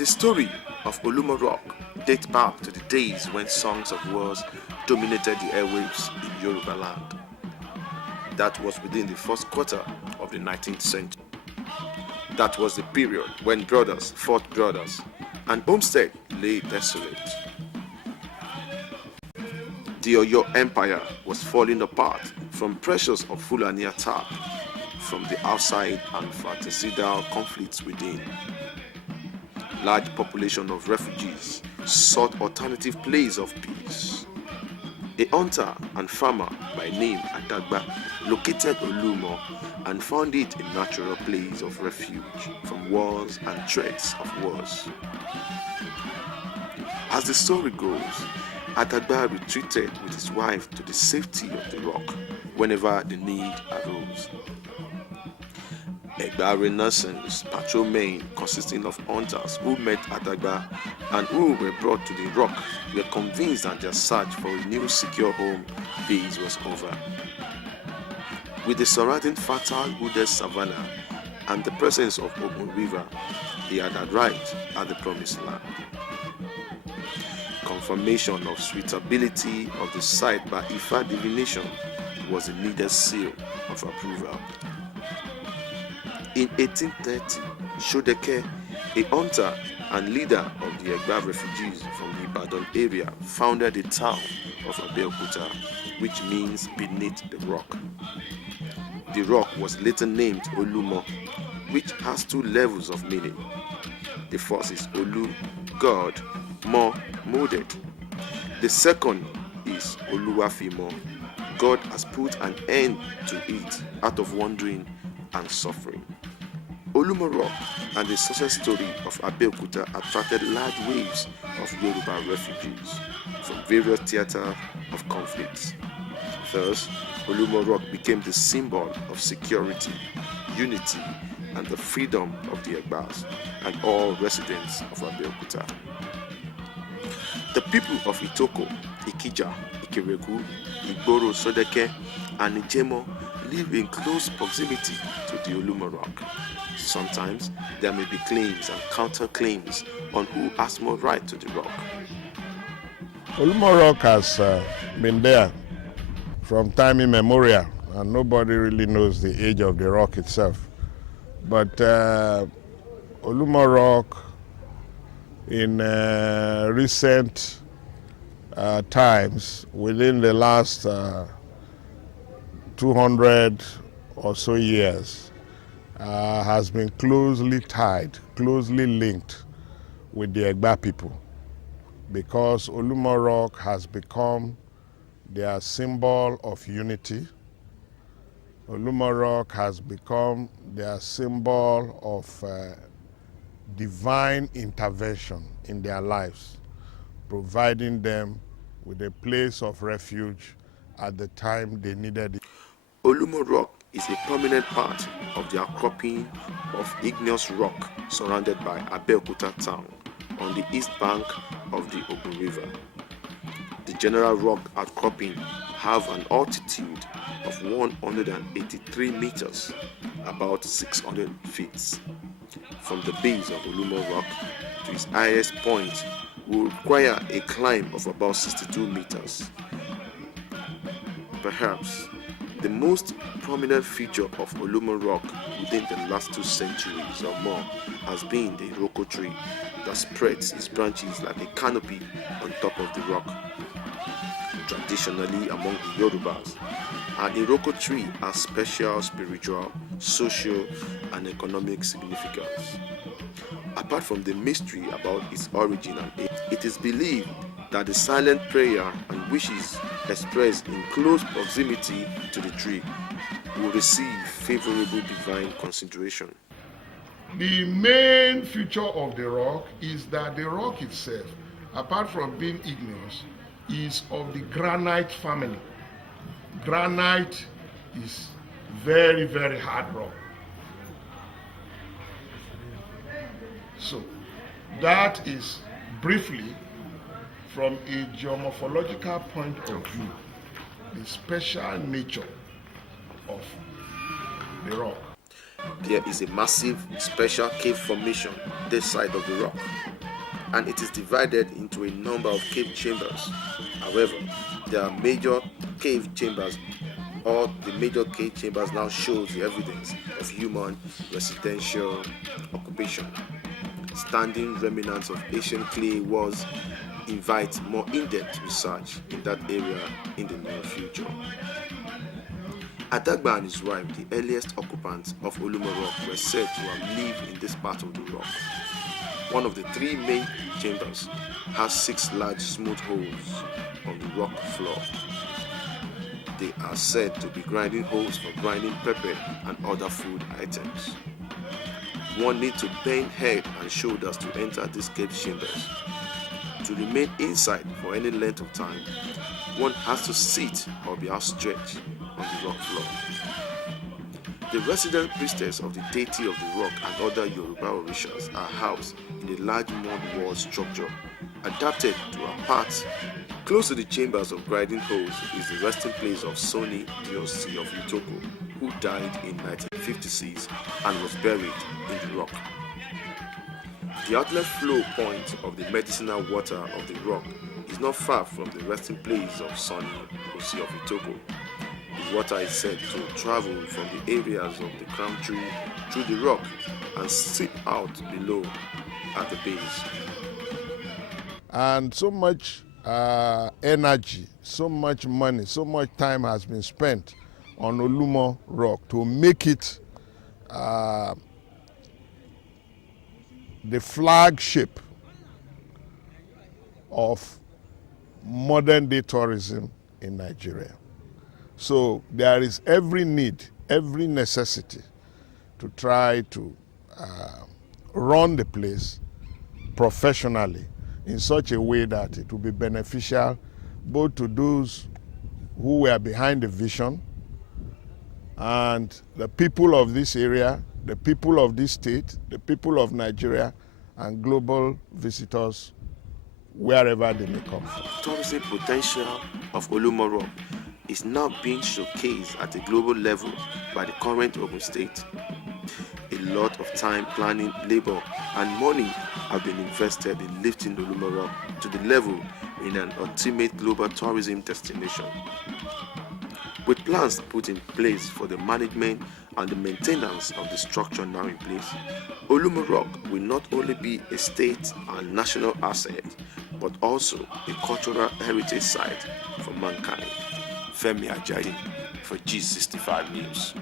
The story of Olumo Rock dates back to the days when songs of wars dominated the airwaves in Yoruba land. That was within the first quarter of the 19th century. That was the period when brothers fought brothers and homestead lay desolate. The Oyo Empire was falling apart from pressures of Fulani attack from the outside and fratricidal conflicts within. Large population of refugees sought alternative places of peace. A hunter and farmer by name Adagba located Olumo and found it a natural place of refuge from wars and threats of wars. As the story goes, Adagba retreated with his wife to the safety of the rock whenever the need arose. Egba Renaissance patrolmen consisting of hunters who met Adagba and who were brought to the rock were convinced that their search for a new secure home base was over. With the surrounding fertile wooded savanna and the presence of Ogun River, they had arrived at the promised land. Confirmation of suitability of the site by Ifa divination was the needed seal of approval. In 1830, Shodeke, a hunter and leader of the Egba refugees from the Ibadan area, founded the town of Abeokuta, which means beneath the rock. The rock was later named Olumo, which has two levels of meaning. The first is Olu, God, Mo, molded. The second is Oluwafimo, God has put an end to it out of wandering and suffering. Olumo Rock and the success story of Abeokuta attracted large waves of Yoruba refugees from various theatres of conflicts. Thus, Olumo Rock became the symbol of security, unity, and the freedom of the Egbas and all residents of Abeokuta. The people of Itoko, Ikija, Ikireku, Igboro, Sodeke, and Ijemo live in close proximity to the Olumo Rock. Sometimes there may be claims and counterclaims on who has more right to the rock. Olumo Rock has been there from time immemorial, and nobody really knows the age of the rock itself. But Olumo Rock in recent times, within the last 200 or so years, has been closely tied, closely linked with the Egba people, because Olumo Rock has become their symbol of unity. Olumo Rock has become their symbol of divine intervention in their lives, providing them with a place of refuge at the time they needed it. Olumo Rock is a prominent part of the outcropping of igneous rock surrounded by Abeokuta town on the east bank of the Ogun River. The general rock outcropping have an altitude of 183 meters, about 600 feet. From the base of Olumo Rock to its highest point will require a climb of about 62 meters. Perhaps the most prominent feature of Olumo Rock within the last 2 centuries or more has been the Iroko tree that spreads its branches like a canopy on top of the rock. Traditionally among the Yorubas, an Iroko tree has special spiritual, social, and economic significance. Apart from the mystery about its origin and age, it is believed that the silent prayer and wishes expressed in close proximity to the tree will receive favorable divine consideration. The main feature of the rock is that the rock itself, apart from being igneous, is of the granite family. Granite is very, very hard rock. So that is briefly, from a geomorphological point of view, the special nature of the rock. There is a massive special cave formation this side of the rock, and it is divided into a number of cave chambers. However, there are major cave chambers, or the major cave chambers now shows the evidence of human residential occupation. Standing remnants of ancient clay walls invite more in-depth research in that area in the near future. Adagba and his wife, the earliest occupants of Olumo Rock, were said to have lived in this part of the rock. One of the three main chambers has 6 large smooth holes on the rock floor. They are said to be grinding holes for grinding pepper and other food items. One needs to bend head and shoulders to enter these cave chambers. To remain inside for any length of time, one has to sit or be outstretched on the rock floor. The resident priestess of the deity of the rock and other Yoruba orishas are housed in a large mud wall structure adapted to a part. Close to the chambers of grinding holes is the resting place of Soni Diosi of Itoko, who died in 1956 and was buried in the rock. The outlet flow point of the medicinal water of the rock is not far from the resting place of Soni Diosi of Itoko. The water is said to travel from the areas of the crown tree through the rock and seep out below at the base. And so much energy, so much money, so much time has been spent on Olumo Rock to make it the flagship of modern day tourism in Nigeria. So there is every need, every necessity to try to run the place professionally in such a way that it will be beneficial both to those who were behind the vision and the people of this area, the people of this state, the people of Nigeria, and global visitors wherever they may come from. Tourism potential of Olumo Rock is now being showcased at a global level by the current Ogun State. A lot of time, planning, labor, and money have been invested in lifting Olumo Rock to the level in an ultimate global tourism destination. With plans put in place for the management and the maintenance of the structure now in place, Olumo Rock will not only be a state and national asset, but also a cultural heritage site for mankind. Femi Ajayi for G65 News.